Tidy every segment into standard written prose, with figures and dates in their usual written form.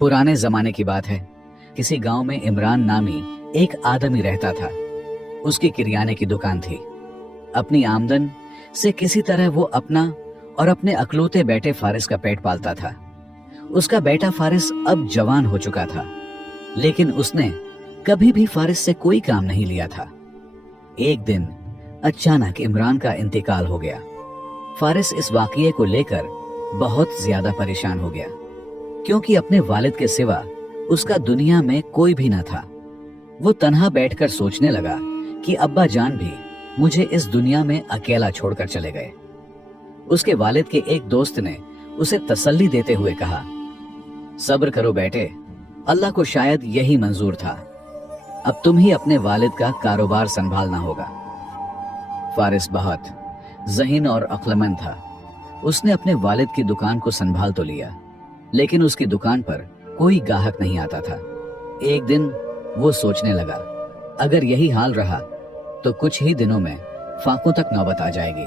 पुराने जमाने की बात है। किसी गांव में इमरान नामी एक आदमी रहता था। उसकी किरियाने की दुकान थी। अपनी आमदन से किसी तरह वो अपना और अपने अकलौते बेटे फारिस का पेट पालता था। उसका बेटा फारिस अब जवान हो चुका था, लेकिन उसने कभी भी फारिस से कोई काम नहीं लिया था। एक दिन अचानक इमरान का इंतकाल हो गया। फारिस इस वाकये को लेकर बहुत ज्यादा परेशान हो गया, क्योंकि अपने वालिद के सिवा उसका दुनिया में कोई भी न था। वो तन्हा बैठकर सोचने लगा कि अब्बा जान भी मुझे इस दुनिया में अकेला छोड़कर चले गए। उसके वालिद के एक दोस्त ने उसे तसल्ली देते हुए कहा, सब्र करो बेटे, अल्लाह को शायद यही मंजूर था। अब तुम ही अपने वालिद का कारोबार संभालना होगा। फारिस बहुत ज़हीन और अक्लमंद था। उसने अपने वालिद की दुकान को संभाल तो लिया, लेकिन उसकी दुकान पर कोई गाहक नहीं आता था। एक दिन वो सोचने लगा, अगर यही हाल रहा तो कुछ ही दिनों में फाकों तक नौबत आ जाएगी।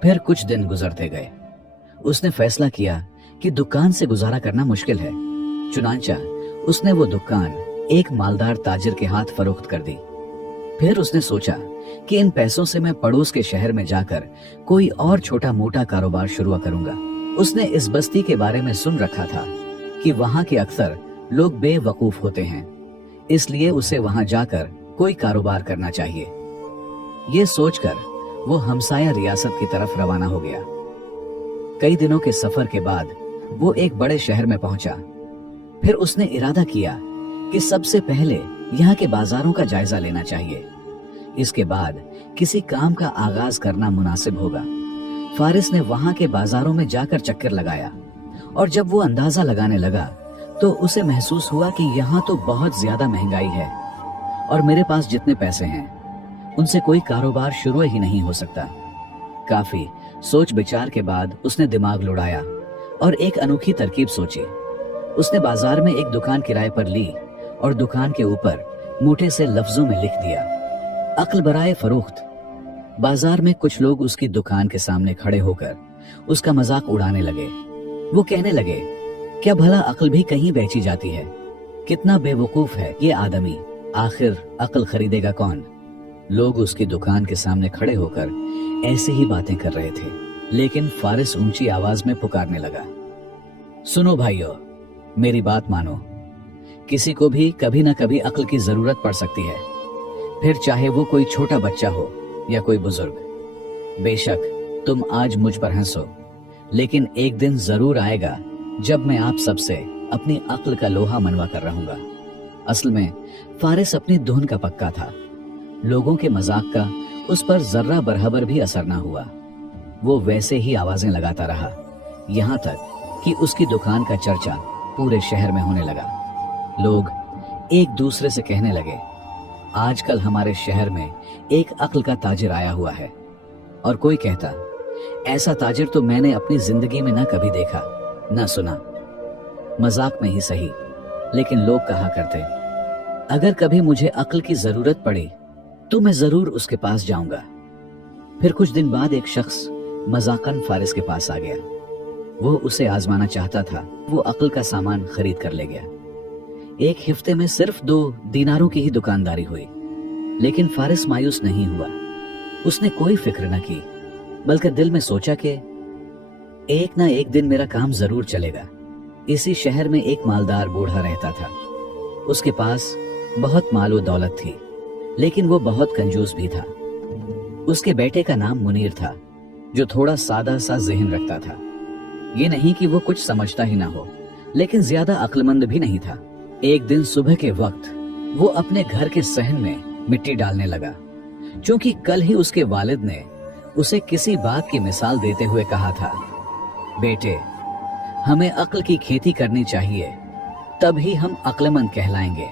फिर कुछ दिन गुजरते गए। उसने फैसला किया कि दुकान से गुजारा करना मुश्किल है। चुनांचा उसने वो दुकान एक मालदार ताजिर के हाथ फरोख्त कर दी। फिर उसने सोचा कि इन पैसों से मैं पड़ोस के शहर में जाकर कोई और छोटा मोटा कारोबार शुरू करूंगा। उसने इस बस्ती के बारे में सुन रखा था कि वहां के अक्सर लोग बेवकूफ होते हैं, इसलिए उसे वहां जाकर कोई कारोबार करना चाहिए। ये सोचकर वो हमसाया रियासत की तरफ रवाना हो गया। कई दिनों के सफर के बाद वो एक बड़े शहर में पहुंचा। फिर उसने इरादा किया कि सबसे पहले यहाँ के बाजारों का जायजा लेना चाहिए। इसके बाद किसी काम का आगाज करना मुनासिब होगा। फारिस ने वहां के बाजारों में जाकर चक्कर लगाया, और जब वो अंदाजा लगाने लगा तो उसे महसूस हुआ कि यहाँ तो बहुत ज्यादा महंगाई है, और मेरे पास जितने पैसे हैं उनसे कोई कारोबार शुरू ही नहीं हो सकता। काफी सोच विचार के बाद उसने दिमाग लौड़ाया और एक अनोखी तरकीब सोची। उसने बाजार में एक दुकान किराए पर ली और दुकान के ऊपर मोटे से लफ्जों में लिख दिया, अक्ल बराए फरोख्त। बाजार में कुछ लोग उसकी दुकान के सामने खड़े होकर उसका मजाक उड़ाने लगे। वो कहने लगे, क्या भला अक्ल भी कहीं बेची जाती है? कितना बेवकूफ है ये आदमी, आखिर अक्ल खरीदेगा कौन? लोग उसकी दुकान के सामने खड़े होकर ऐसी ही बातें कर रहे थे, लेकिन फारिस ऊंची आवाज में पुकारने लगा, सुनो भाइयों, मेरी बात मानो। किसी को भी कभी ना कभी अक्ल की जरूरत पड़ सकती है, फिर चाहे वो कोई छोटा बच्चा हो या कोई बुजुर्ग। बेशक तुम आज मुझ पर हंसो, लेकिन एक दिन जरूर आएगा जब मैं आप सबसे अपनी अक्ल का लोहा मनवा कर रहूंगा। असल में फारिस अपनी धुन का पक्का था। लोगों के मजाक का उस पर जर्रा बरहबर भी असर ना हुआ। वो वैसे ही आवाजें लगाता रहा, यहाँ तक कि उसकी दुकान का चर्चा पूरे शहर में होने लगा। लोग एक दूसरे से कहने लगे, आजकल हमारे शहर में एक अक्ल का ताजिर आया हुआ है। और कोई कहता, ऐसा ताजिर तो मैंने अपनी जिंदगी में न कभी देखा न सुना। मजाक में ही सही, लेकिन लोग कहा करते, अगर कभी मुझे अक्ल की जरूरत पड़ी तो मैं जरूर उसके पास जाऊंगा। फिर कुछ दिन बाद एक शख्स मजाकन फारिस के पास आ गया। वो उसे आजमाना चाहता था। वो अक्ल का सामान खरीद कर ले गया। एक हफ्ते में सिर्फ 2 दीनारों की ही दुकानदारी हुई, लेकिन फारिस मायूस नहीं हुआ। उसने कोई फिक्र न की, बल्कि दिल में सोचा कि एक ना एक दिन मेरा काम जरूर चलेगा। इसी शहर में एक मालदार बूढ़ा रहता था। उसके पास बहुत मालो दौलत थी, लेकिन वो बहुत कंजूस भी था। उसके बेटे का नाम मुनीर था, जो थोड़ा सादा सा ज़हन रखता था। ये नहीं कि वो कुछ समझता ही ना हो, लेकिन ज्यादा अक्लमंद भी नहीं था। एक दिन सुबह के वक्त वो अपने घर के सहन में मिट्टी डालने लगा, क्योंकि कल ही उसके वालिद ने उसे किसी बात की मिसाल देते हुए कहा था, बेटे, हमें अक्ल की खेती करनी चाहिए, तभी हम अक्लमंद कहलाएंगे।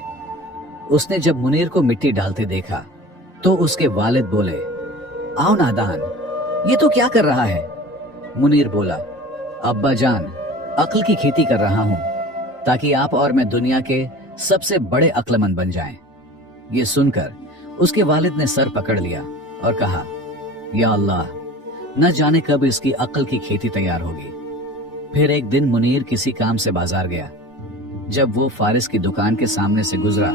उसने जब मुनीर को मिट्टी डालते देखा तो उसके वालिद बोले, आओ नादान, ये तो क्या कर रहा है? मुनीर बोला, अब्बा जान, अक्ल की खेती कर रहा हूं, ताकि आप और मैं दुनिया के सबसे बड़े अक्लमंद बन जाएं। ये सुनकर उसके वालिद ने सर पकड़ लिया और कहा, या अल्लाह, न जाने कब इसकी अक्ल की खेती तैयार होगी। फिर एक दिन मुनीर किसी काम से बाजार गया। जब वो फारिस की दुकान के सामने से गुजरा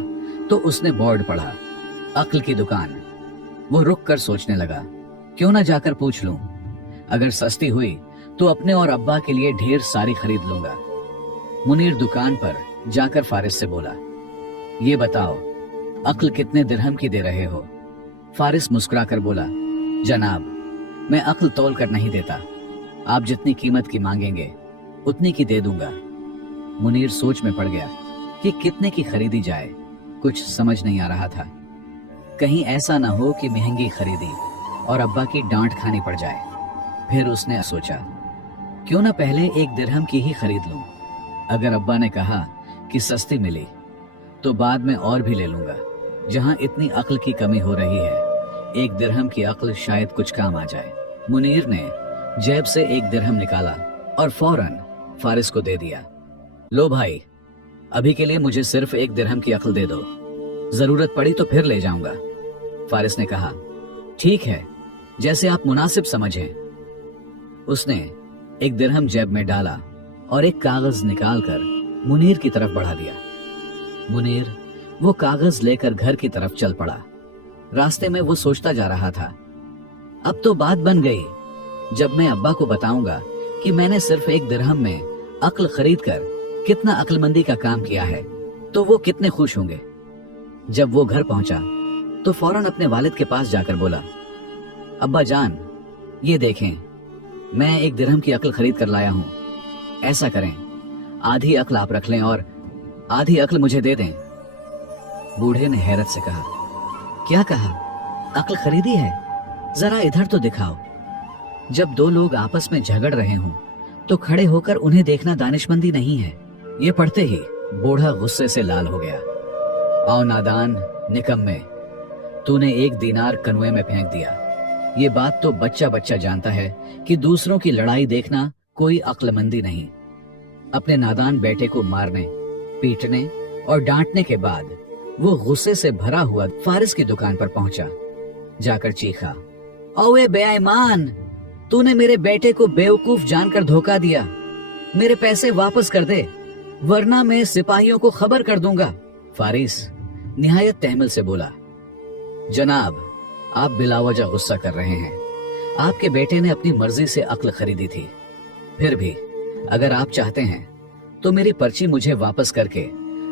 तो उसने बोर्ड पढ़ा, अक्ल की दुकान। वो रुक कर सोचने लगा, क्यों ना जाकर पूछ लूं, अगर सस्ती हुई तो अपने और अब्बा के लिए ढेर सारी खरीद लूंगा। मुनीर दुकान पर जाकर फारिस से बोला, ये बताओ अक्ल कितने दिरहम की दे रहे हो? फारिस मुस्कुराकर बोला, जनाब मैं अक्ल तोल कर नहीं देता, आप जितनी कीमत की मांगेंगे उतनी की दे दूंगा। मुनीर सोच में पड़ गया कि कितने की खरीदी जाए, कुछ समझ नहीं आ रहा था। कहीं ऐसा ना हो कि महंगी खरीदी और अब्बा की डांट खानी पड़ जाए। फिर उसने सोचा, क्यों ना पहले 1 दिरहम की ही खरीद लूं। अगर अब्बा ने कहा कि सस्ती मिली तो बाद में और भी ले लूंगा। जहां इतनी अक्ल की कमी हो रही है, 1 दिरहम की अक्ल शायद कुछ काम आ जाए। मुनीर ने जेब से 1 दिरहम निकाला और फौरन फारिस को दे दिया। लो भाई, अभी के लिए मुझे सिर्फ 1 दिरहम की अक्ल दे दो, जरूरत पड़ी तो फिर ले जाऊंगा। फारिस ने कहा, ठीक है, जैसे आप मुनासिब समझें। उसने 1 दिरहम जेब में डाला और एक कागज निकालकर मुनीर की तरफ बढ़ा दिया। मुनीर वो कागज लेकर घर की तरफ चल पड़ा। रास्ते में वो सोचता जा रहा था, अब तो बात बन गई। जब मैं अब्बा को बताऊंगा कि मैंने सिर्फ 1 दिरहम में अक्ल खरीद कर कितना अक्लमंदी का काम किया है, तो वो कितने खुश होंगे। जब वो घर पहुंचा तो फौरन अपने वालिद के पास जाकर बोला, अब्बा जान, ये देखें, मैं 1 दिरहम की अक्ल खरीद कर लाया हूं। ऐसा करें, आधी अक्ल आप रख लें और आधी अक्ल मुझे दे दें। बूढ़े ने हैरत से कहा, क्या कहा? अक्ल खरीदी है? जरा इधर तो दिखाओ। जब 2 लोग आपस में झगड़ रहे हों तो खड़े होकर उन्हें देखना दानिशमंदी नहीं है। ये पढ़ते ही बूढ़ा गुस्से से लाल हो गया। आओ नादान, निकम्मे, तूने 1 दीनार कनुए में फेंक दिया। ये बात तो बच्चा बच्चा जानता है कि दूसरों की लड़ाई देखना कोई अक्लमंदी नहीं। अपने नादान बेटे को मारने, पीटने और डांटने के बाद वो गुस्से से भरा हुआ फारिस की दुकान पर पहुंचा। जाकर चीखा, ओए बेईमान, तूने मेरे बेटे को बेवकूफ जानकर धोखा दिया। मेरे पैसे वापस कर दे, वरना मैं सिपाहियों को खबर कर दूंगा। फारिस निहायत तहमल से बोला, जनाब, आप बिलावजह गुस्सा कर रहे हैं। आपके बेटे ने अपनी मर्जी से अक्ल खरीदी थी। फिर भी अगर आप चाहते हैं तो मेरी पर्ची मुझे वापस करके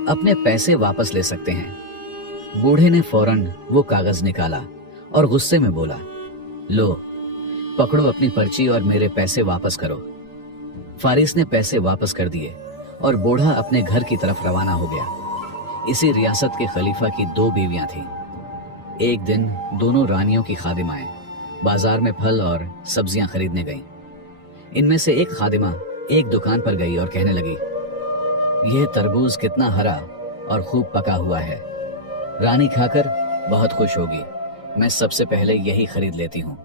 अपने पैसे वापस ले सकते हैं। बूढ़े ने फौरन वो कागज निकाला और गुस्से में बोला, लो, पकड़ो अपनी पर्ची और मेरे पैसे वापस करो। फारिस ने पैसे वापस कर दिए और बूढ़ा अपने घर की तरफ रवाना हो गया। इसी रियासत के खलीफा की 2 बीवियां थीं। एक दिन दोनों रानियों की खादिमाएं बाजार में फल और सब्जियां खरीदने गईं। इनमें से एक खादिमा एक दुकान पर गई और कहने लगी, यह तरबूज कितना हरा और खूब पका हुआ है। रानी खाकर बहुत खुश होगी। मैं सबसे पहले यही खरीद लेती हूँ।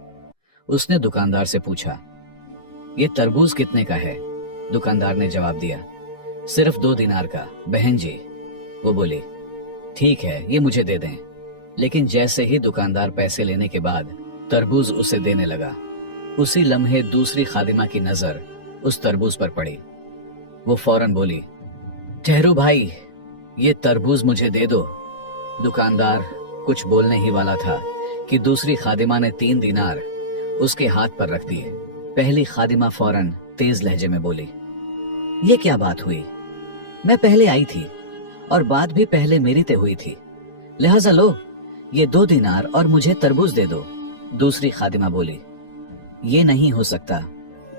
उसने दुकानदार से पूछा, ये तरबूज कितने का है? दुकानदार ने जवाब दिया, सिर्फ 2 दिनार का बहन जी। वो बोली, ठीक है, ये मुझे दे दें। लेकिन जैसे ही दुकानदार पैसे लेने के बाद तरबूज उसे देने लगा, उसी लम्हे दूसरी खादिमा की नजर उस तरबूज पर पड़ी। वो फौरन बोली, ठहरो भाई, ये तरबूज मुझे दे दो। दुकानदार कुछ बोलने ही वाला था कि दूसरी खादिमा ने 3 दिनार उसके हाथ पर रख दिए। पहली खादिमा फौरन तेज लहजे में बोली, ये क्या बात हुई? मैं पहले आई थी और बात भी पहले मेरी ते हुई थी, लिहाजा लो, ये 2 दिनार और मुझे तरबूज दे दो। दूसरी खादिमा बोली, ये नहीं हो सकता,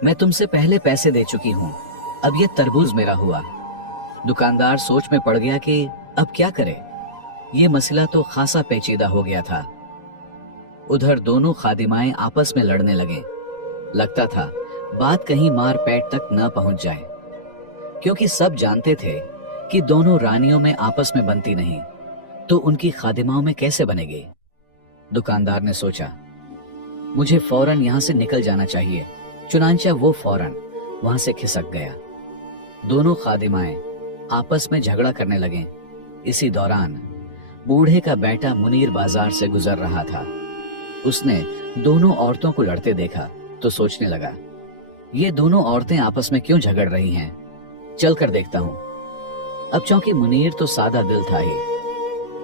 मैं तुमसे पहले पैसे दे चुकी हूँ, अब ये तरबूज मेरा हुआ। दुकानदार सोच में पड़ गया कि अब क्या करे। ये मसला तो खासा पेचीदा हो गया था। उधर दोनों खादिमाएं आपस में लड़ने लगे। लगता था बात कहीं मार पैट तक न पहुंच जाए, क्योंकि सब जानते थे कि दोनों रानियों में आपस में बनती नहीं, तो उनकी खादिमाओं में कैसे बनेगी। दुकानदार ने सोचा, मुझे फौरन यहां से निकल जाना चाहिए। चुनांचा वो फौरन वहां से खिसक गया। दोनों खादिमाएं आपस में झगड़ा करने लगे। इसी दौरान बूढ़े का बेटा मुनीर बाजार से गुजर रहा था। उसने दोनों औरतों को लड़ते देखा तो सोचने लगा, ये दोनों औरतें आपस में क्यों झगड़ रही हैं? चल कर देखता हूं। अब चूंकि मुनीर तो सादा दिल था ही,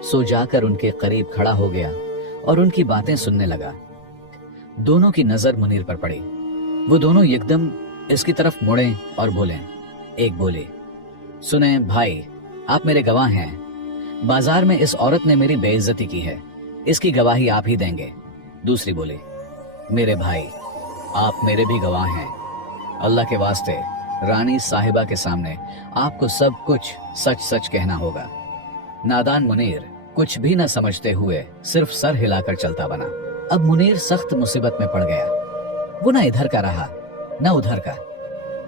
सो जाकर उनके करीब खड़ा हो गया और उनकी बातें सुनने लगा। दोनों की नजर मुनीर पर पड़ी। वो दोनों एकदम इसकी तरफ मुड़े और बोले। एक बोले, सुने भाई, आप मेरे गवाह हैं। बाजार में इस औरत ने मेरी बेइज्जती की है, इसकी गवाही आप ही देंगे। दूसरी बोली, मेरे भाई, आप मेरे भी गवाह हैं। अल्लाह के वास्ते रानी साहिबा के सामने आपको सब कुछ सच सच कहना होगा। नादान मुनीर कुछ भी न समझते हुए सिर्फ सर हिलाकर चलता बना। अब मुनीर सख्त मुसीबत में पड़ गया। वो न इधर का रहा न उधर का।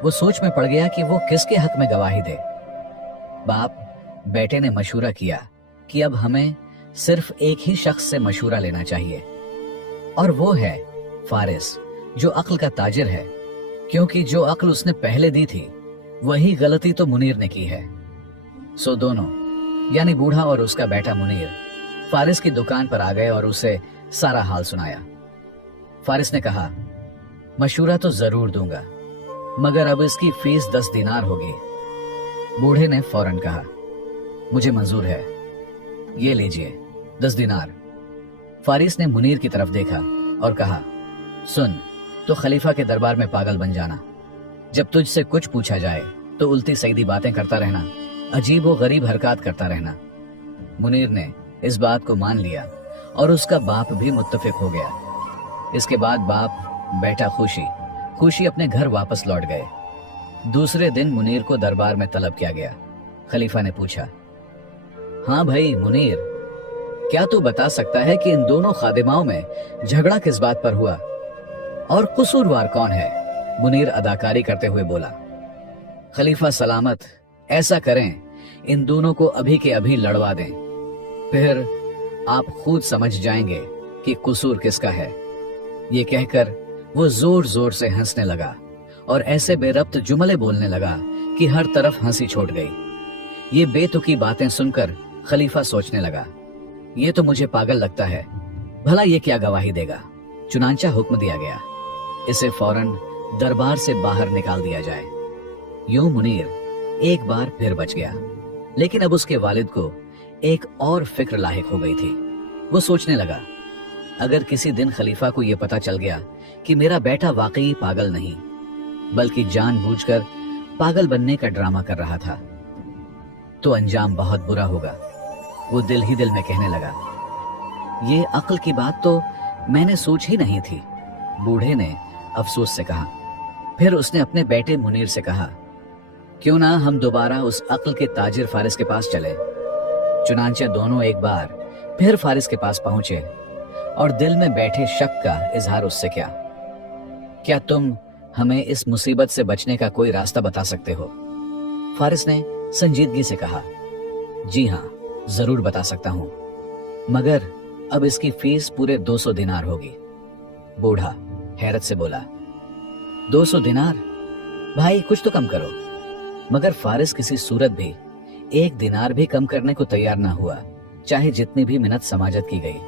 वो सोच में पड़ गया कि वो किसके हक में गवाही दे। बाप बेटे ने मशूरा किया कि अब हमें सिर्फ एक ही शख्स से मशूरा लेना चाहिए, और वो है फारिस, जो अक्ल का ताजिर है, क्योंकि जो अक्ल उसने पहले दी थी वही गलती तो मुनीर ने की है। सो दोनों, यानी बूढ़ा और उसका बेटा मुनीर, फारिस की दुकान पर आ गए और उसे सारा हाल सुनाया। फारिस ने कहा, मशूरा तो जरूर दूंगा, मगर अब इसकी फीस 10 दीनार होगी। बूढ़े ने फौरन कहा, मुझे मंजूर है, ये लीजिए 10 दीनार। फारिस ने मुनीर की तरफ देखा और कहा, सुन, तो खलीफा के दरबार में पागल बन जाना। जब तुझसे कुछ पूछा जाए तो उल्टी सीधी बातें करता रहना, अजीब व गरीब हरकत करता रहना। मुनीर ने इस बात को मान लिया और उसका बाप भी मुत्तफिक हो गया। इसके बाद बाप बेटा खुशी खुशी अपने घर वापस लौट गए। दूसरे दिन मुनीर को दरबार में तलब किया गया। खलीफा ने पूछा, हाँ भाई मुनीर, क्या तू बता सकता है कि इन दोनों खादिमाओं में झगड़ा किस बात पर हुआ और कसूरवार कौन है? मुनीर अदाकारी करते हुए बोला, खलीफा सलामत, ऐसा करें, इन दोनों को अभी के अभी लड़वा दें, फिर आप खुद समझ जाएंगे कि कसूर किसका है। ये कहकर वो जोर जोर से हंसने लगा और ऐसे बेरब्त जुमले बोलने लगा कि हर तरफ हंसी छोड़ गई। ये बेतुकी बातें सुनकर खलीफा सोचने लगा, ये तो मुझे पागल लगता है, भला ये क्या गवाही देगा। चुनांचा हुक्म दिया गया, इसे फौरन दरबार से बाहर निकाल दिया जाए। यूं मुनीर एक बार फिर बच गया, लेकिन अब उसके वालिद को एक और फिक्र लाहिक हो गई थी। वो सोचने लगा, अगर किसी दिन खलीफा को यह पता चल गया कि मेरा बेटा वाकई पागल नहीं बल्कि जानबूझकर पागल बनने का ड्रामा कर रहा था, तो अंजाम बहुत बुरा होगा। वो दिल ही दिल में कहने लगा, ये अक्ल की बात तो मैंने सोच ही नहीं थी। बूढ़े ने अफसोस से कहा। फिर उसने अपने बेटे मुनीर से कहा, क्यों ना हम दोबारा उस अक्ल के ताजिर फारिस के पास चले। चुनांचे दोनों एक बार फिर फारिस के पास पहुंचे और दिल में बैठे शक का इजहार उससे किया। क्या तुम हमें इस मुसीबत से बचने का कोई रास्ता बता सकते हो? फारिस ने संजीदगी से कहा, जी हाँ, जरूर बता सकता हूं, मगर अब इसकी फीस पूरे 200 दिनार होगी। बूढ़ा हैरत से बोला, 200 दिनार? भाई कुछ तो कम करो। मगर फारिस किसी सूरत भी 1 दिनार भी कम करने को तैयार ना हुआ, चाहे जितनी भी मिन्नत समाजत की गई।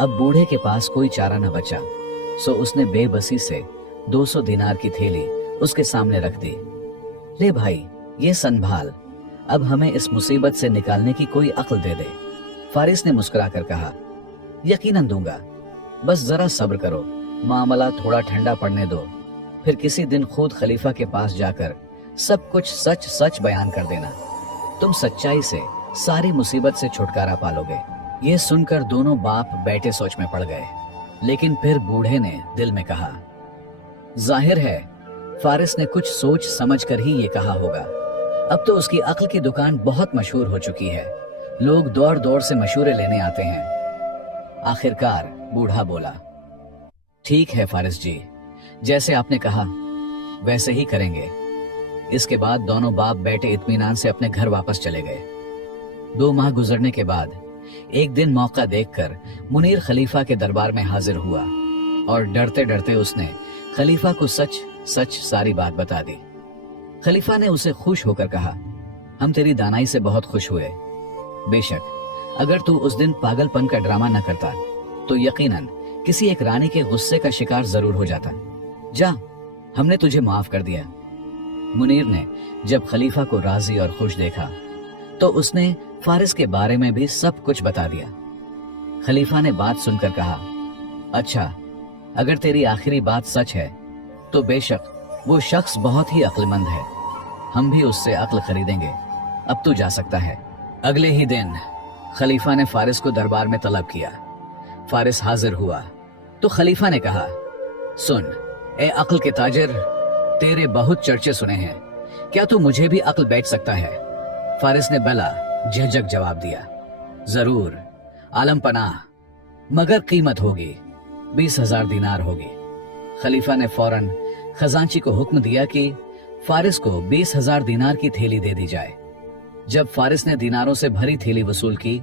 अब बूढ़े के पास कोई चारा न बचा, सो उसने बेबसी से 200 दिनार की थैली उसके सामने रख दी। ले भाई, ये संभाल, अब हमें इस मुसीबत से निकालने की कोई अक्ल दे दे। फारिस ने मुस्कुराकर कहा, यकीनन दूंगा, बस जरा सब्र करो, मामला थोड़ा ठंडा पड़ने दो, फिर किसी दिन खुद खलीफा के पास जाकर सब कुछ सच सच बयान कर देना। तुम सच्चाई से सारी मुसीबत से छुटकारा पालोगे। ये सुनकर दोनों बाप बेटे सोच में पड़ गए, लेकिन फिर बूढ़े ने दिल में कहा, जाहिर है फारिस ने कुछ सोच समझ कर ही ये कहा होगा। अब तो उसकी अक्ल की दुकान बहुत मशहूर हो चुकी है, लोग दौड़ दौड़ से मशूरे लेने आते हैं। आखिरकार बूढ़ा बोला, ठीक है फारिस जी, जैसे आपने कहा वैसे ही करेंगे। इसके बाद दोनों बाप बेटे इत्मीनान से अपने घर वापस चले गए। 2 माह गुजरने के बाद एक दिन मौका देखकर मुनीर खलीफा के दरबार में हाजिर हुआ और डरते डरते उसने खलीफा को सच सच सारी बात बता दी। खलीफा ने उसे खुश होकर कहा, हम तेरी दानाई से बहुत खुश हुए। बेशक अगर तू उस दिन पागलपन का ड्रामा न करता तो यकीनन किसी एक रानी के गुस्से का शिकार जरूर हो जाता। जा, हमने तुझे माफ कर दिया। मुनीर ने जब खलीफा को राजी और खुश देखा तो उसने फारिस के बारे में भी सब कुछ बता दिया। खलीफा ने बात सुनकर कहा, अच्छा, अगर तेरी आखिरी बात सच है तो बेशक वो शख्स बहुत ही अक्लमंद है, हम भी उससे अक्ल खरीदेंगे, अब तू जा सकता है। अगले ही दिन खलीफा ने फारिस को दरबार में तलब किया। फारिस हाजिर हुआ तो खलीफा ने कहा, सुन ए अक्ल के ताजिर, तेरे बहुत चर्चे सुने हैं, क्या तू मुझे भी अक्ल बैठ सकता है? फारिस ने बला झिझक जवाब दिया, जरूर आलम पनाह, मगर कीमत होगी 20,000 दीनार होगी। खलीफा ने फौरन खजांची को हुक्म दिया कि फारिस को 20,000 दीनार की थैली दे दी जाए। जब फारिस ने दीनारों से भरी थैली वसूल की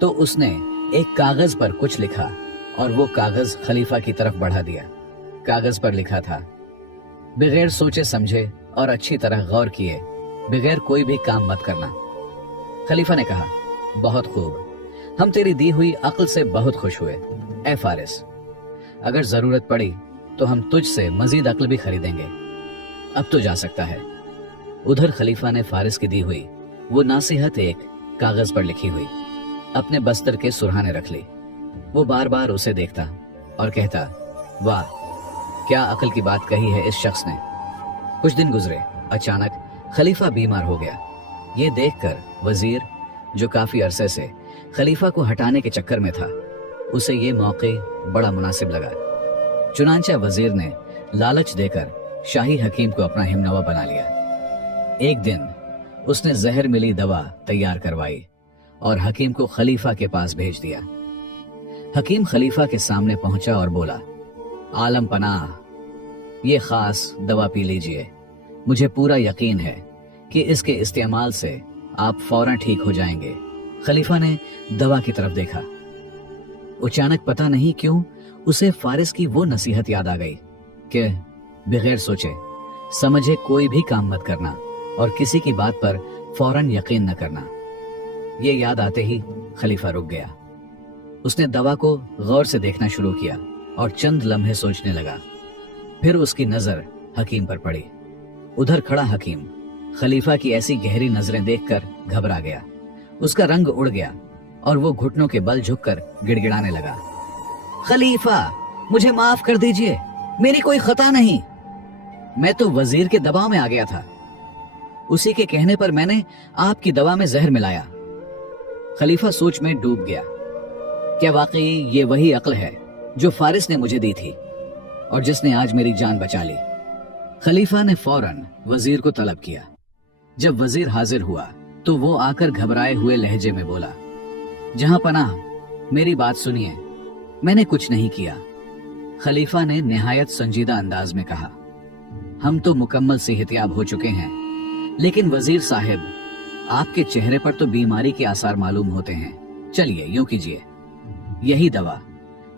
तो उसने एक कागज पर कुछ लिखा और वो कागज खलीफा की तरफ बढ़ा दिया। कागज पर लिखा था, बगैर सोचे समझे और अच्छी तरह गौर किए बगैर कोई भी काम मत करना। खलीफा ने कहा, बहुत खूब, हम तेरी दी हुई अक्ल से बहुत खुश हुए। ए फारिस, अगर जरूरत पड़ी तो हम तुझसे मजीद अक्ल भी खरीदेंगे, अब तो जा सकता है। उधर खलीफा ने फारिस की दी हुई वो नासिहत एक कागज पर लिखी हुई अपने बस्तर के सुरहाने रख ली। वो बार बार उसे देखता और कहता, वाह, क्या अक्ल की बात कही है इस शख्स ने। कुछ दिन गुजरे, अचानक खलीफा बीमार हो गया। ये देखकर वजीर, जो काफी अरसे से खलीफा को हटाने के चक्कर में था, उसे ये मौके बड़ा मुनासिब लगा। चुनांचा वजीर ने लालच देकर शाही हकीम को अपना हिमनवा बना लिया। एक दिन उसने जहर मिली दवा तैयार करवाई और हकीम को खलीफा के पास भेज दिया। हकीम खलीफा के सामने पहुंचा और बोला, आलम पनाह, ये खास दवा पी लीजिए, मुझे पूरा यकीन है कि इसके इस्तेमाल से आप फौरन ठीक हो जाएंगे। खलीफा ने दवा की तरफ देखा। अचानक पता नहीं क्यों उसे फारिस की वो नसीहत याद आ गई कि बगैर सोचे समझे कोई भी काम मत करना और किसी की बात पर फौरन यकीन न करना। ये याद आते ही खलीफा रुक गया। उसने दवा को गौर से देखना शुरू किया और चंद लम्हे सोचने लगा। फिर उसकी नजर हकीम पर पड़ी। उधर खड़ा हकीम खलीफा की ऐसी गहरी नजरें देखकर घबरा गया। उसका रंग उड़ गया और वो घुटनों के बल झुककर गिड़गिड़ाने लगा, खलीफा, मुझे माफ कर दीजिए, मेरी कोई खता नहीं, मैं तो वजीर के दबाव में आ गया था, उसी के कहने पर मैंने आपकी दवा में जहर मिलाया। खलीफा सोच में डूब गया। क्या वाकई ये वही अक्ल है जो फारिस ने मुझे दी थी और जिसने आज मेरी जान बचा ली? खलीफा ने फौरन वजीर को तलब किया। जब वजीर हाजिर हुआ तो वो आकर घबराए हुए लहजे में बोला, जहां पनाह, मेरी बात सुनिए, मैंने कुछ नहीं किया। खलीफा ने निहायत संजीदा अंदाज में कहा, हम तो मुकम्मल सेहतियाब हो चुके हैं, लेकिन वजीर साहब, आपके चेहरे पर तो बीमारी के आसार मालूम होते हैं। चलिए यूं कीजिए, यही दवा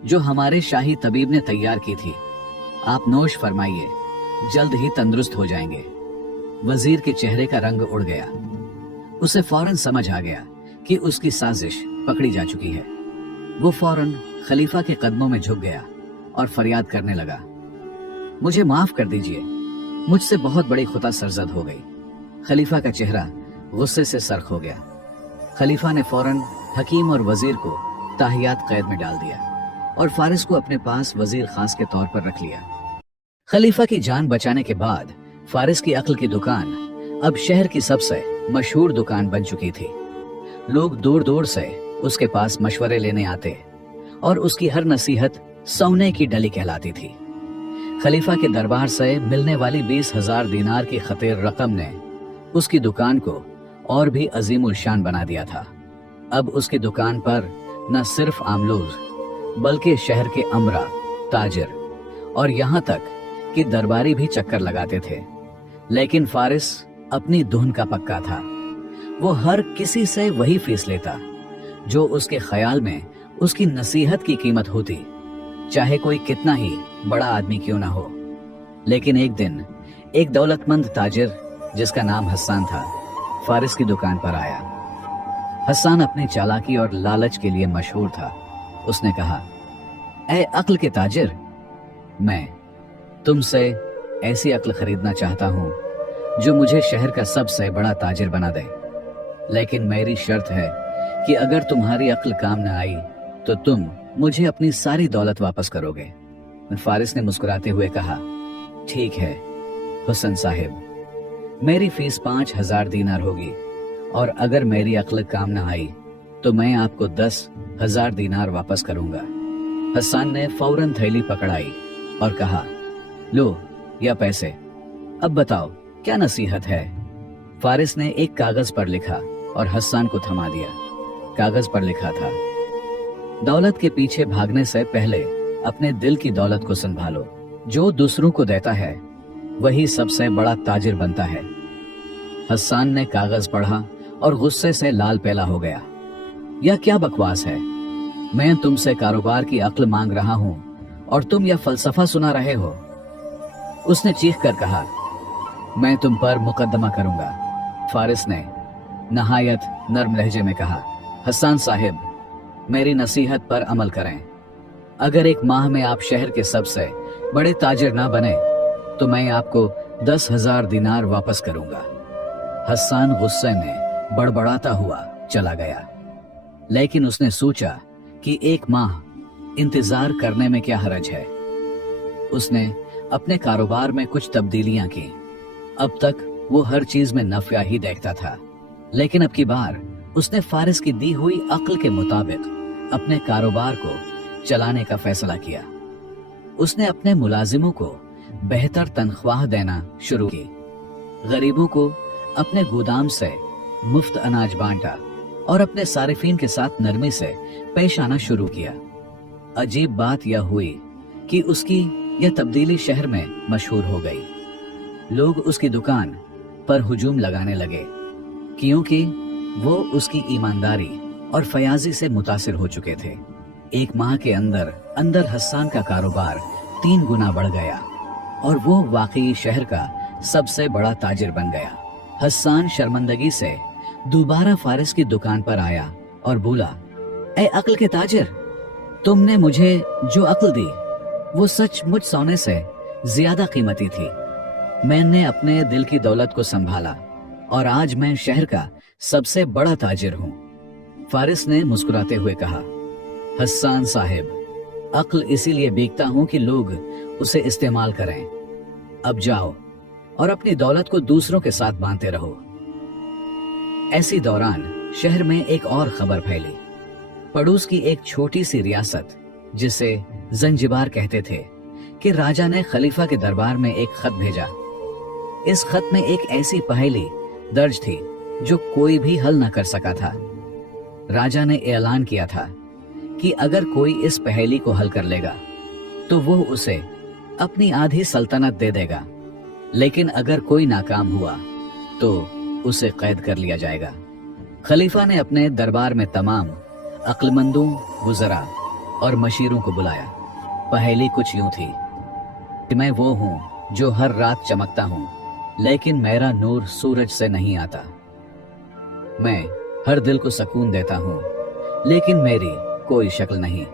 जो हमारे शाही तबीब ने तैयार की थी, आप नोश फरमाइए, जल्द ही तंदुरुस्त हो जाएंगे। वजीर के चेहरे का रंग उड़ गया। उसे फौरन समझ आ गया कि उसकी साजिश पकड़ी जा चुकी है। वो फौरन खलीफा के कदमों में झुक गया और फरियाद करने लगा, मुझे माफ कर दीजिए, मुझसे बहुत बड़ी खुता सरजद हो गई। खलीफा का चेहरा गुस्से से सर्ख हो गया। खलीफा ने फौरन हकीम और वजीर को ताहियात कैद में डाल दिया और फारिस को अपने पास वजीर खास के तौर पर रख लिया। खलीफा की जान बचाने के बाद फारिस की अक्ल की दुकान अब शहर की सबसे मशहूर दुकान बन चुकी थी। लोग दूर दूर से उसके पास मशवरे लेने आते और उसकी हर नसीहत सोने की डली कहलाती थी। खलीफा के दरबार से मिलने वाली 20,000 दीनार की खतीर रकम ने उसकी दुकान को और भी अजीमुल शान बना दिया था। अब उसकी दुकान पर न सिर्फ आमलोज बल्कि शहर के अमरा, ताजिर और यहाँ तक कि दरबारी भी चक्कर लगाते थे। लेकिन फारिस अपनी धुन का पक्का था। वो हर किसी से वही फीस लेता जो उसके ख्याल में उसकी नसीहत की कीमत होती, चाहे कोई कितना ही बड़ा आदमी क्यों ना हो। लेकिन एक दिन एक दौलतमंद ताजिर जिसका नाम हस्सान था, फारिस की दुकान पर आया। हस्सान अपनी चालाकी और लालच के लिए मशहूर था। उसने कहा, ऐ अक्ल के ताजिर, मैं तुमसे ऐसी अक्ल खरीदना चाहता हूं जो मुझे शहर का सबसे बड़ा ताजिर बना दे। लेकिन मेरी शर्त है कि अगर तुम्हारी अक्ल काम न आई तो तुम मुझे अपनी सारी दौलत वापस करोगे। फारिस ने मुस्कुराते हुए कहा, ठीक है हुसन साहिब, मेरी फीस 5,000 दीनार होगी, और अगर मेरी अक्ल काम न आई तो मैं आपको 10,000 दीनार वापस करूंगा। हसन ने फौरन थैली पकड़ाई और कहा, लो या पैसे, अब बताओ क्या नसीहत है। फारिस ने एक कागज पर लिखा और हसन को थमा दिया। कागज पर लिखा था, दौलत के पीछे भागने से पहले अपने दिल की दौलत को संभालो। जो दूसरों को देता है वही सबसे बड़ा ताजिर बनता है। हसन ने कागज पढ़ा और गुस्से से लाल पीला हो गया। यह क्या बकवास है? मैं तुमसे कारोबार की अक्ल मांग रहा हूं और तुम यह फलसफा सुना रहे हो। उसने चीख कर कहा, मैं तुम पर मुकदमा करूंगा। फारिस ने नहायत नर्म लहजे में कहा, हसन साहिब, मेरी नसीहत पर अमल करें। अगर एक माह में आप शहर के सबसे बड़े ताजिर ना बने तो मैं आपको 10,000 दीनार वापस करूंगा। हसन गुस्से में बड़बड़ाता हुआ चला गया, लेकिन उसने सोचा कि एक माह इंतजार करने में क्या हर्ज है। उसने अपने कारोबार में कुछ तब्दीलियां की। अब तक वो हर चीज में नफा ही देखता था, लेकिन अब की बार उसने फारिस की दी हुई अक्ल के मुताबिक अपने कारोबार को चलाने का फैसला किया। उसने अपने मुलाजिमों को बेहतर तनख्वाह देना शुरू की, गरीबों को अपने गोदाम से मुफ्त अनाज बांटा और अपने सारिफीन के साथ नरमी से पेश आना शुरू किया। अजीब बात यह हुई कि उसकी यह तब्दीली शहर में मशहूर हो गई। लोग उसकी दुकान पर हुजूम लगाने लगे, क्योंकि वो उसकी ईमानदारी और फयाजी से मुतासिर हो चुके थे। एक माह के अंदर अंदर हसन का कारोबार 3 गुना बढ़ गया और वो वाकई शहर का सबसे बड़ा ताजिर बन गया। हसन शर्मिंदगी से दोबारा फारिस की दुकान पर आया और बोला, ए अक्ल के ताजिर, तुमने मुझे जो अक्ल दी वो सचमुच सोने से ज्यादा कीमती थी। मैंने अपने दिल की दौलत को संभाला और आज मैं शहर का सबसे बड़ा ताजिर हूँ। फारिस ने मुस्कुराते हुए कहा, हसन साहिब, अक्ल इसीलिए बेचता हूँ कि लोग उसे इस्तेमाल करें। अब जाओ और अपनी दौलत को दूसरों के साथ बांटते रहो। ऐसी दौरान शहर में एक और खबर फैली। पड़ोस की एक छोटी सी रियासत जिसे जंजीबार कहते थे कि राजा ने खलीफा के दरबार में एक खत भेजा। इस खत में एक ऐसी पहेली दर्ज थी जो कोई भी हल न कर सका था। राजा ने ऐलान किया था कि अगर कोई इस पहेली को हल कर लेगा तो वो उसे अपनी आधी सल्तनत दे देगा, लेकिन अगर कोई नाकाम हुआ तो उसे कैद कर लिया जाएगा। खलीफा ने अपने दरबार में तमाम अक्लमंदों, वुज़रा और मशीरों को बुलाया। पहेली कुछ यूं थी कि मैं वो हूं जो हर रात चमकता हूं, लेकिन मेरा नूर सूरज से नहीं आता। मैं हर दिल को सुकून देता हूं, लेकिन मेरी कोई शक्ल नहीं।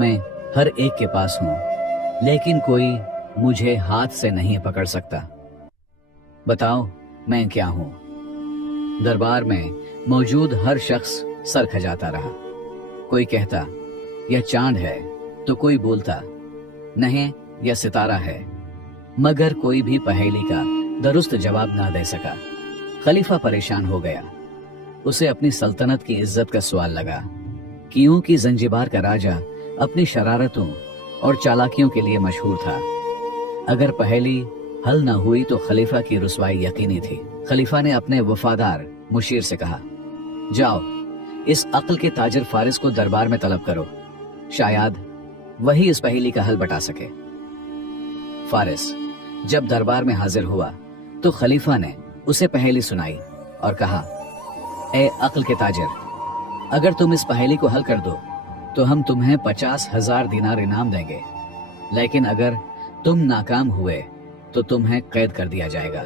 मैं हर एक के पास हूं, लेकिन कोई मुझे हाथ से नहीं पकड़ सकता। बताओ मैं क्या हूं? दरबार में मौजूद हर शख्स सर खजाता रहा। कोई कहता यह चांद है तो कोई बोलता नहीं यह सितारा है, मगर कोई भी पहेली का दुरुस्त जवाब ना दे सका। खलीफा परेशान हो गया। उसे अपनी सल्तनत की इज्जत का सवाल लगा, क्योंकि जंजीबार का राजा अपनी शरारतों और चालाकियों के लिए मशहूर था। अगर पहेली हल न हुई तो खलीफा की रुसवाई यकीनी थी। खलीफा ने अपने वफादार मुशीर से कहा, जाओ इस अक्ल के ताजिर फारिस को दरबार में तलब करो, शायद वही इस पहेली का हल बता सके। फारिस जब दरबार में हाजिर हुआ तो खलीफा ने उसे पहेली सुनाई और कहा, ए अक्ल के ताजिर, अगर तुम इस पहेली को हल कर दो तो हम तुम्हें 50,000 दीनार इनाम देंगे, लेकिन अगर तुम नाकाम हुए तो तुम्हें कैद कर दिया जाएगा।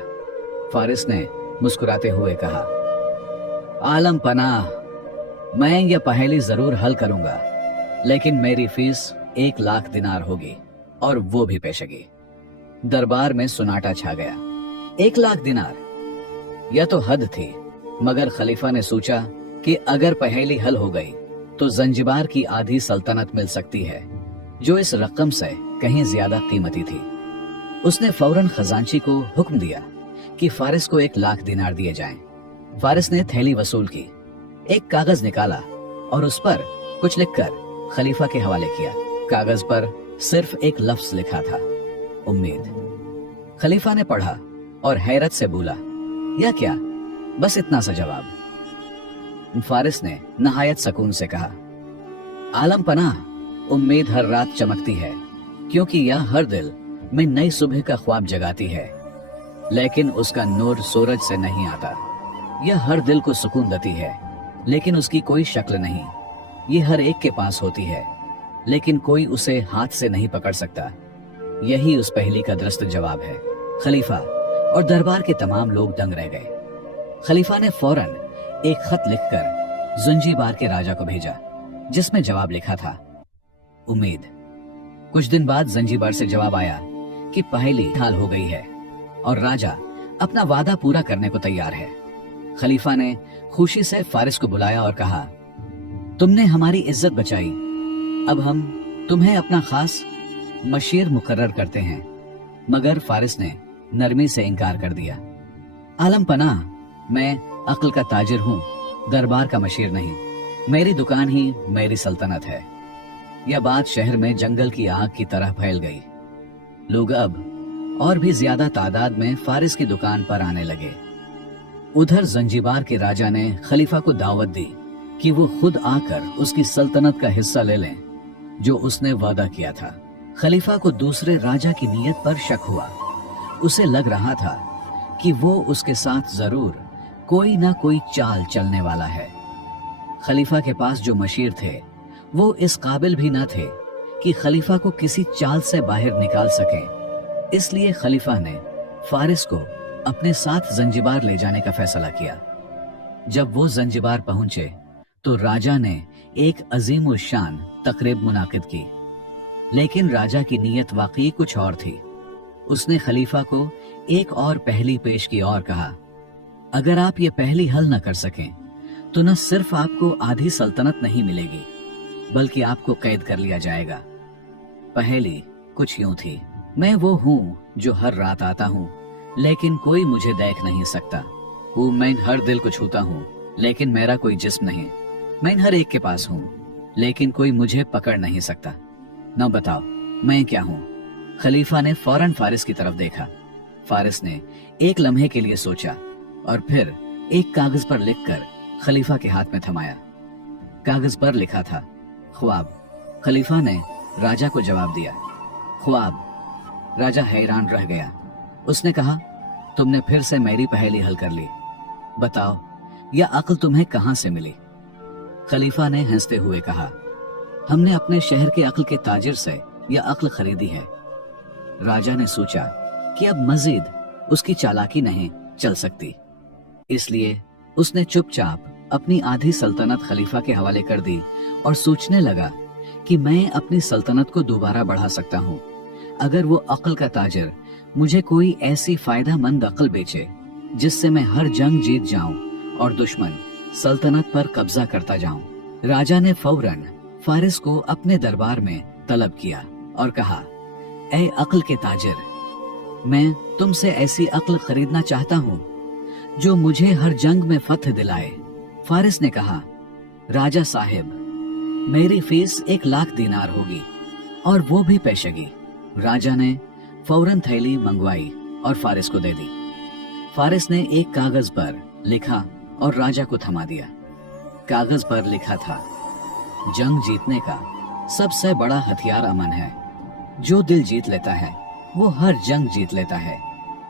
फारिस ने मुस्कुराते हुए कहा, आलम पनाह, मैं यह पहेली जरूर हल करूंगा, लेकिन मेरी फीस 1 लाख दिनार होगी, और वो भी पेशगी। दरबार में सुनाटा छा गया। 1 लाख दिनार, यह तो हद थी। मगर खलीफा ने सोचा कि अगर पहेली हल हो गई तो जंजीबार की आधी सल्तनत मिल सकती है, जो इस रकम से कहीं ज्यादा कीमती थी। उसने फौरन खजांची को हुक्म दिया कि फारिस को 1,00,000 दिनार दिए जाएं। फारिस ने थैली वसूल की, एक कागज निकाला और उस पर कुछ लिखकर खलीफा के हवाले किया। कागज पर सिर्फ एक लफ्ज लिखा था, उम्मीद। खलीफा ने पढ़ा और हैरत से बोला, यह क्या? बस इतना सा जवाब। फारिस ने नहायत सुकून से कहा, आलम पनाह, उम्मीद हर रात चमकती है, क्योंकि यह हर दिल में नई सुबह का ख्वाब जगाती है, लेकिन उसका नूर सूरज से नहीं आता। यह हर दिल को सुकून देती है, लेकिन उसकी कोई शक्ल नहीं। ये हर एक के पास होती है, लेकिन कोई उसे हाथ से नहीं पकड़ सकता। यही उस पहेली का दुरुस्त जवाब है। खलीफा और दरबार के तमाम लोग दंग रह गए। खलीफा ने फौरन एक खत लिखकर जंजीबार के राजा को भेजा, जिसमें जवाब लिखा था, उम्मीद। कुछ दिन बाद जंजीबार से जवाब आया कि पहेली हल हो गई है और राजा अपना वादा पूरा करने को तैयार है। खलीफा ने खुशी से फारिस को बुलाया और कहा, तुमने हमारी इज्जत बचाई, अब हम तुम्हें अपना खास मशीर मुकर्रर करते हैं। मगर फारिस ने नरमी से इनकार कर दिया। आलम पनाह, मैं अक्ल का ताजिर हूँ, दरबार का मशीर नहीं। मेरी दुकान ही मेरी सल्तनत है। यह बात शहर में जंगल की आग की तरह फैल गई। लोग अब और भी ज्यादा तादाद में फारिस की दुकान पर आने लगे। उधर जंजीबार के राजा ने खलीफा को दावत दी कि वो खुद आकर उसकी सल्तनत का हिस्सा ले लें, जो उसने वादा किया था। खलीफा को दूसरे राजा की नीयत पर शक हुआ। उसे लग रहा था कि वो उसके साथ जरूर कोई ना कोई चाल चलने वाला है। खलीफा के पास जो मशीर थे वो इस काबिल भी न थे कि खलीफा को किसी चाल से बाहर निकाल सकें। इसलिए खलीफा ने फारिस को अपने साथ जंजीबार ले जाने का फैसला किया। जब वो जंजीबार पहुंचे तो राजा ने एक अजीम उल शान तकरीब मुनाकिद की, लेकिन राजा की नीयत वाकई कुछ और थी। उसने खलीफा को एक और पहेली पेश की और कहा, अगर आप ये पहेली हल न कर सकें तो न सिर्फ आपको आधी सल्तनत नहीं मिलेगी, बल्कि आपको कैद कर लिया जाएगा। पहेली कुछ यूं थी, मैं वो हूँ जो हर रात आता हूँ, लेकिन कोई मुझे देख नहीं सकता। मैं हर दिल को छूता हूँ, लेकिन मेरा कोई जिस्म नहीं। मैं हर एक के पास हूँ, लेकिन कोई मुझे पकड़ नहीं सकता। न बताओ मैं क्या हूँ? खलीफा ने फौरन फारिस की तरफ देखा। फारिस ने एक लम्हे के लिए सोचा और फिर एक कागज पर लिखकर खलीफा के हाथ में थमाया। कागज पर लिखा था, ख्वाब। खलीफा ने राजा को जवाब दिया, ख्वाब। राजा हैरान रह गया। उसने कहा, तुमने फिर से मेरी पहेली हल कर ली। बताओ यह अक्ल तुम्हें कहां से मिली? खलीफा ने हंसते हुए कहा, हमने अपने शहर के अक्ल के ताजिर से यह अक्ल खरीदी है। राजा ने सोचा कि अब मजीद उसकी चालाकी नहीं चल सकती, इसलिए उसने चुपचाप अपनी आधी सल्तनत खलीफा के हवाले कर दी और सोचने लगा कि मैं अपनी सल्तनत को दोबारा बढ़ा सकता हूँ अगर वो अक्ल का ताजिर मुझे कोई ऐसी फायदेमंद अक्ल बेचे जिससे मैं हर जंग जीत जाऊं और दुश्मन सल्तनत पर कब्जा करता जाऊं। राजा ने फौरन फारिस को अपने दरबार में तलब किया और कहा, ऐ अक्ल के ताजिर, मैं तुमसे ऐसी अक्ल खरीदना चाहता हूँ जो मुझे हर जंग में फतह दिलाए। फारिस ने कहा, राजा साहिब, मेरी फीस 1,00,000 दिनार होगी और वो भी पेशगी। राजा ने फौरन थैली मंगवाई और फारिस को दे दी। फारिस ने एक कागज पर लिखा और राजा को थमा दिया। कागज पर लिखा था, जंग जीतने का सबसे बड़ा हथियार अमन है। जो दिल जीत लेता है वो हर जंग जीत लेता है।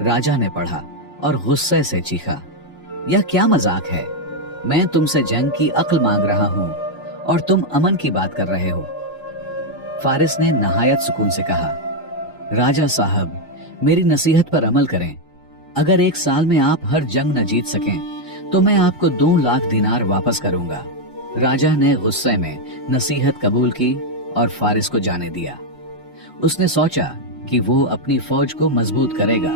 राजा ने पढ़ा और गुस्से से चीखा, यह क्या मजाक है? मैं तुमसे जंग की अक्ल मांग रहा हूँ और तुम अमन की बात कर रहे हो। फारिस ने नहायत सुकून से कहा, राजा साहब, मेरी नसीहत पर अमल करें। अगर 1 साल में आप हर जंग न जीत सकें तो मैं आपको 2,00,000 दिनार वापस करूंगा। राजा ने गुस्से में नसीहत कबूल की और फारिस को जाने दिया। उसने सोचा कि वो अपनी फौज को मजबूत करेगा,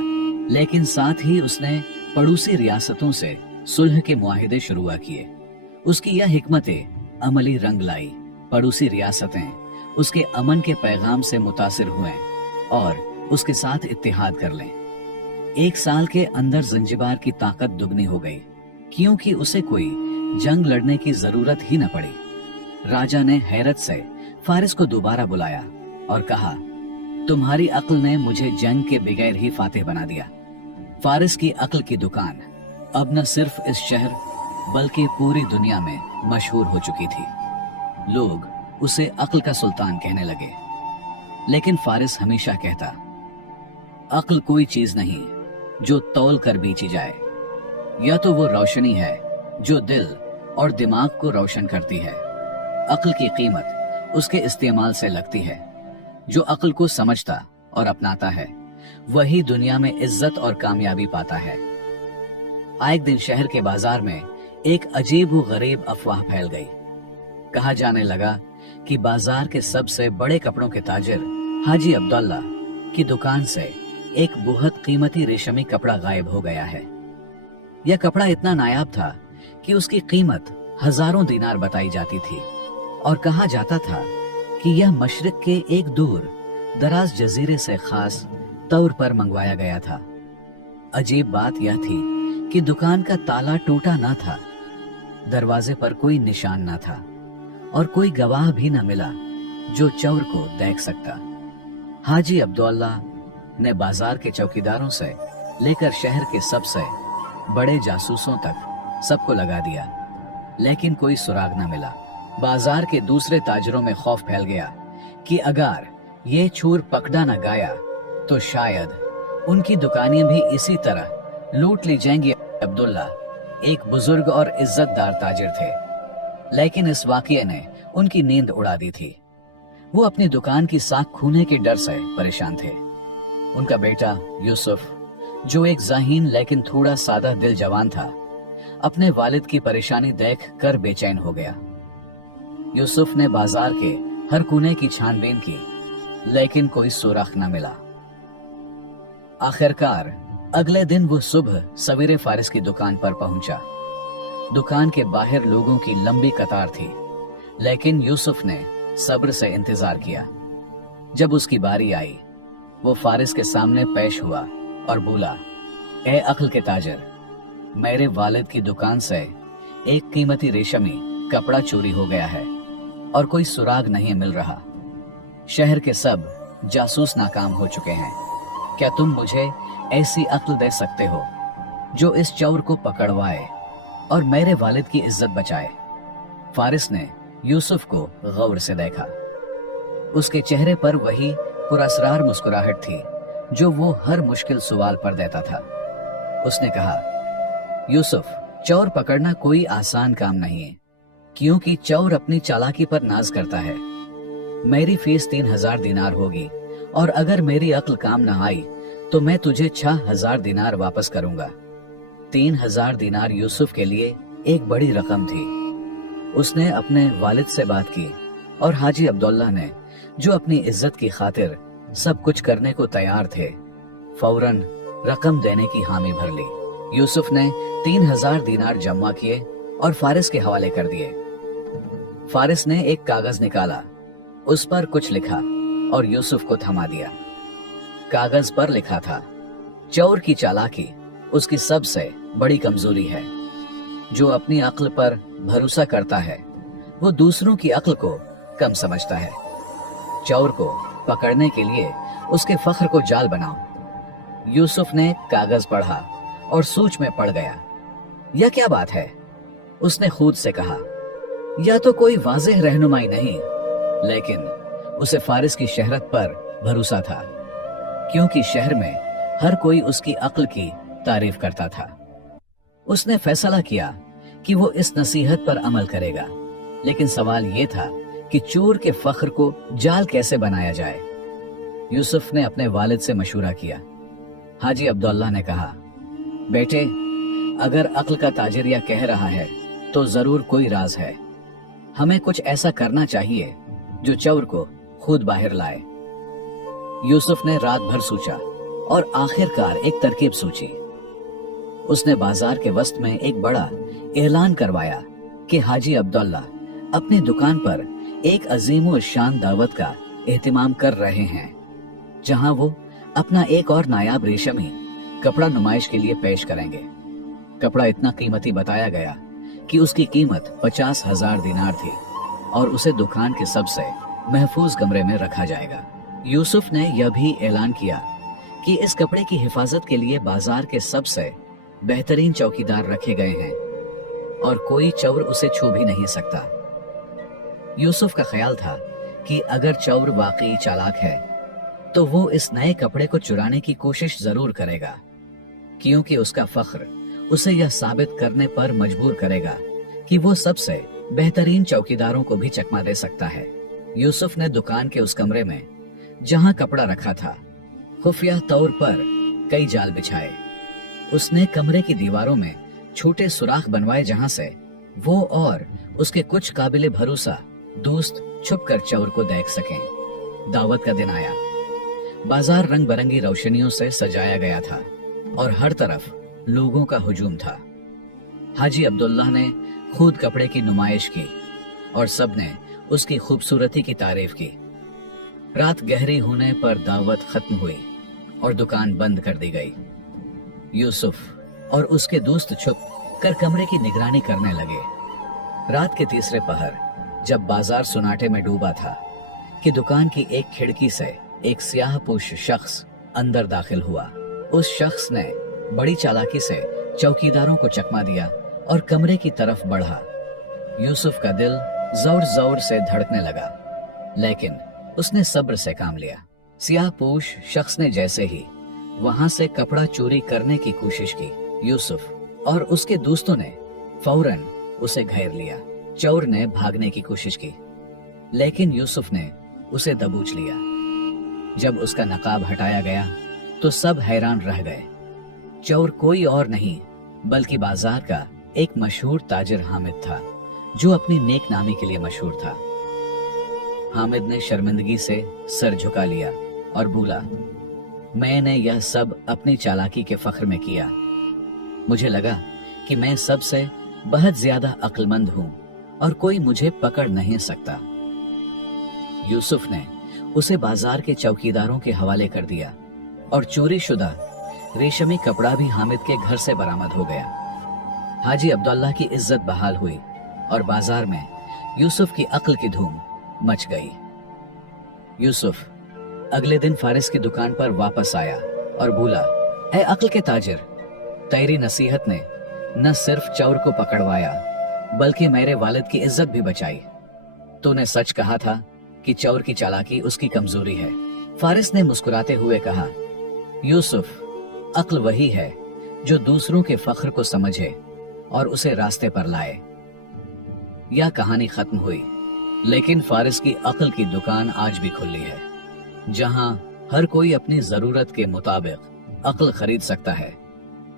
लेकिन साथ ही उसने पड़ोसी रियासतों से सुलह के मुआहिदे शुरू किए। उसकी यह हिकमत अमली रंग लाई। पड़ोसी रियासतें उसके अमन के पैगाम से मुतासिर हुए और उसके साथ इत्तेहाद कर लें। 1 साल के अंदर ज़ंजीबार की ताकत दुगनी हो गई, क्योंकि उसे कोई जंग लड़ने की जरूरत ही न पड़ी। राजा ने हैरत से फारिस को दोबारा बुलाया और कहा, तुम्हारी अक्ल ने मुझे जंग के बगैर ही फातेह बना दिया। फारिस की अक्ल की दुकान अब न सिर्फ इस शहर बल्कि पूरी दुनिया में मशहूर हो चुकी थी। लोग उसे अक्ल का सुल्तान कहने लगे। लेकिन फारिस हमेशा कहता, अक्ल कोई चीज नहीं जो तौल कर बेची जाए। या तो वो रोशनी है जो दिल और दिमाग को रोशन करती है। अक्ल की कीमत उसके इस्तेमाल से लगती है। जो अक्ल को समझता और अपनाता है वही दुनिया में इज्जत और कामयाबी पाता है। एक दिन शहर के बाजार में एक अजीब व गरीब अफवाह फैल गई। कहा जाने लगा कि बाजार के सबसे बड़े कपड़ों के ताजिर हाजी अब्दुल्ला की दुकान से एक बहुत कीमती रेशमी कपड़ा गायब हो गया है। यह कपड़ा इतना नायाब था कि उसकी कीमत हजारों दिनार बताई जाती थी और कहा जाता था कि यह मशरिक के एक दूर दराज जजीरे से खास तौर पर मंगवाया गया था। अजीब बात यह थी कि दुकान का ताला टूटा न था, दरवाजे पर कोई निशान न था और कोई गवाह भी न मिला जो चोर को देख सकता। हाजी अब्दुल्ला ने बाजार के चौकीदारों से लेकर शहर के सबसे बड़े जासूसों तक सबको लगा दिया, लेकिन कोई सुराग न मिला। बाजार के दूसरे ताजरों में खौफ फैल गया कि अगर ये चोर पकड़ा न गया तो शायद उनकी दुकानें भी इसी तरह लूट ली जाएंगी। अब्दुल्ला एक बुजुर्ग और इज्जतदार ताजिर थे, लेकिन इस वाकये ने उनकी नींद उड़ा दी थी। वो अपनी दुकान की साख खूने के डर से परेशान थे। उनका बेटा यूसुफ, जो एक ज़हीन लेकिन थोड़ा सादा दिल जवान था, अपने वालिद की परेशानी देख कर बेचैन हो गया। यूसुफ ने बाजार के हर कोने की छानबीन की, लेकिन कोई सुराग न मिला। आखिरकार अगले दिन वो सुबह सवेरे फारिस की दुकान पर पहुंचा। दुकान के बाहर लोगों की लंबी कतार थी, लेकिन यूसुफ ने सब्र से इंतजार किया। जब उसकी बारी आई, वो फारिस के सामने पेश हुआ और बोला, ए अक्ल के ताजर, मेरे वालिद की दुकान से एक कीमती रेशमी कपड़ा चोरी हो गया है और कोई सुराग नहीं मिल रहा। शहर के सब जासूस नाकाम हो चुके हैं। क्या तुम मुझे ऐसी अक्ल दे सकते हो जो इस चोर को पकड़वाए और मेरे वालिद की इज्जत बचाए? फारिस ने यूसुफ को गौर से देखा। उसके चेहरे पर वही पुरस्कार मुस्कुराहट थी जो वो हर मुश्किल सवाल पर देता था। उसने कहा, यूसुफ, चोर पकड़ना कोई आसान काम नहीं है, क्योंकि चोर अपनी चालाकी पर नाज करता है। मेरी फीस 3000 दिनार होगी और अगर मेरी अक्ल काम न आई तो मैं तुझे 6000 दिनार वापस करूंगा। 3000 दिनार यूसुफ के लिए एक बड़ी रकम थी। उसने अपने वालिद से बात की और हाजी अब्दुल्ला ने, जो अपनी इज्जत की खातिर सब कुछ करने को तैयार थे, फौरन रकम देने की हामी भर ली। यूसुफ ने 3000 दिनार जमा किए और फारिस के हवाले कर दिए। फारिस ने एक कागज निकाला, उस पर कुछ लिखा और यूसुफ को थमा दिया। कागज पर लिखा था, चोर की चालाकी उसकी सबसे बड़ी कमजोरी है। जो अपनी अक्ल पर भरोसा करता है वो दूसरों की अक्ल को कम समझता है। चोर को पकड़ने के लिए उसके फख्र को जाल बनाओ। यूसुफ ने कागज पढ़ा और सोच में पड़ गया। यह क्या बात है? उसने खुद से कहा। यह तो कोई वाज़ेह रहनुमाई नहीं, लेकिन उसे फारिस की शहरत पर भरोसा था, क्योंकि शहर में हर कोई उसकी अक्ल की तारीफ करता था। उसने फैसला किया कि वो इस नसीहत पर अमल करेगा, लेकिन सवाल ये था कि चोर के फख्र को जाल कैसे बनाया जाए। यूसुफ ने अपने वालिद से मशवरा किया। हाजी अब्दुल्ला ने कहा, बेटे, अगर अक्ल का ताजिर यह कह रहा है तो जरूर कोई राज है। हमें कुछ ऐसा करना चाहिए जो चोर को खुद बाहर लाए। यूसुफ ने रात भर सोचा और आखिरकार एक तरकीब सोची। उसने बाजार के वस्त में एक बड़ा ऐलान करवाया कि हाजी अब्दुल्ला अपनी दुकान पर एक अजीम शान दावत का एहतिमाम कर रहे हैं, जहां वो अपना एक और नायाब रेशमी कपड़ा नुमाइश के लिए पेश करेंगे। कपड़ा इतना कीमती बताया गया कि उसकी कीमत 50,000 दिनार थी और उसे दुकान के सबसे महफूज कमरे में रखा जाएगा। यूसुफ ने यह भी ऐलान किया कि इस कपड़े की हिफाजत के लिए बाजार के सबसे बेहतरीन चौकीदार रखे गए हैं और कोई चोर उसे छू भी नहीं सकता। यूसुफ का ख्याल था कि अगर चोर वाकई चालाक है तो वो इस नए कपड़े को चुराने की कोशिश जरूर करेगा, क्योंकि उसका फख्र उसे यह साबित करने पर मजबूर करेगा कि वो सबसे बेहतरीन चौकीदारों को भी चकमा दे सकता है। यूसुफ ने दुकान के उस कमरे में जहां कपड़ा रखा था खुफिया तौर पर कई जाल बिछाए। उसने कमरे की दीवारों में छोटे सुराख बनवाए जहां से वो और उसके कुछ काबिले भरोसा दोस्त छुपकर चोर को देख सकें। दावत का दिन आया। बाजार रंग बिरंगी रोशनियों से सजाया गया था और हर तरफ लोगों का हुजूम था। हाजी अब्दुल्ला ने खुद कपड़े की नुमाइश की और सबने उसकी खूबसूरती की तारीफ की। रात गहरी होने पर दावत खत्म हुई और दुकान बंद कर दी गई। यूसुफ और उसके दोस्त छुप कर कमरे की निगरानी करने लगे। रात के तीसरे पहर जब बाजार सुनाटे में डूबा था कि दुकान की एक खिड़की से एक स्याहपोश शख्स अंदर दाखिल हुआ। उस शख्स ने बड़ी चालाकी से चौकीदारों को चकमा दिया और कमरे की तरफ बढ़ा। यूसुफ का दिल जोर जोर से धड़कने लगा, लेकिन उसने सब्र से काम लिया। स्याहपोश शख्स ने जैसे ही वहां से कपड़ा चोरी करने की कोशिश की, यूसुफ और उसके दोस्तों ने फौरन उसे घेर लिया। चोर ने भागने की कोशिश की, लेकिन यूसुफ ने उसे दबोच लिया। जब उसका नकाब हटाया गया तो सब हैरान रह गए। चोर कोई और नहीं बल्कि बाजार का एक मशहूर ताजिर हामिद था, जो अपनी नेक नामी के लिए मशहूर था। हामिद ने शर्मिंदगी से सर झुका लिया और बोला, मैंने यह सब अपनी चालाकी के फख्र में किया। मुझे लगा कि मैं सबसे बहुत ज्यादा अक्लमंद हूं और कोई मुझे पकड़ नहीं सकता। यूसुफ ने उसे बाजार के चौकीदारों के हवाले कर दिया और चोरी शुदा रेशमी कपड़ा भी हामिद के घर से बरामद हो गया। हाजी अब्दुल्ला की इज्जत बहाल हुई और बाजार में यूसुफ की अक्ल की धूम मच गई। यूसुफ अगले दिन फारिस की दुकान पर वापस आया और बोला, ऐ अक्ल के ताजिर, तेरी नसीहत ने न सिर्फ चोर को पकड़वाया बल्कि मेरे वालिद की इज्जत भी बचाई। तूने सच कहा था कि चोर की चालाकी उसकी कमजोरी है। फारिस ने मुस्कुराते हुए कहा, यूसुफ, अक्ल वही है जो दूसरों के फख्र को समझे और उसे रास्ते पर लाए। यह कहानी खत्म हुई, लेकिन फारिस की अक्ल की दुकान आज भी खुली है, जहां हर कोई अपनी जरूरत के मुताबिक अक्ल खरीद सकता है,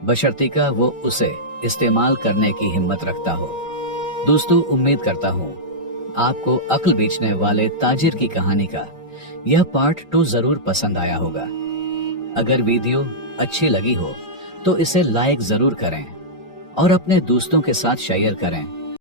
बशर्ते वो उसे इस्तेमाल करने की हिम्मत रखता हो। दोस्तों, उम्मीद करता हूं आपको अक्ल बेचने वाले ताजिर की कहानी का यह पार्ट 2 जरूर पसंद आया होगा। अगर वीडियो अच्छी लगी हो तो इसे लाइक जरूर करें और अपने दोस्तों के साथ शेयर करें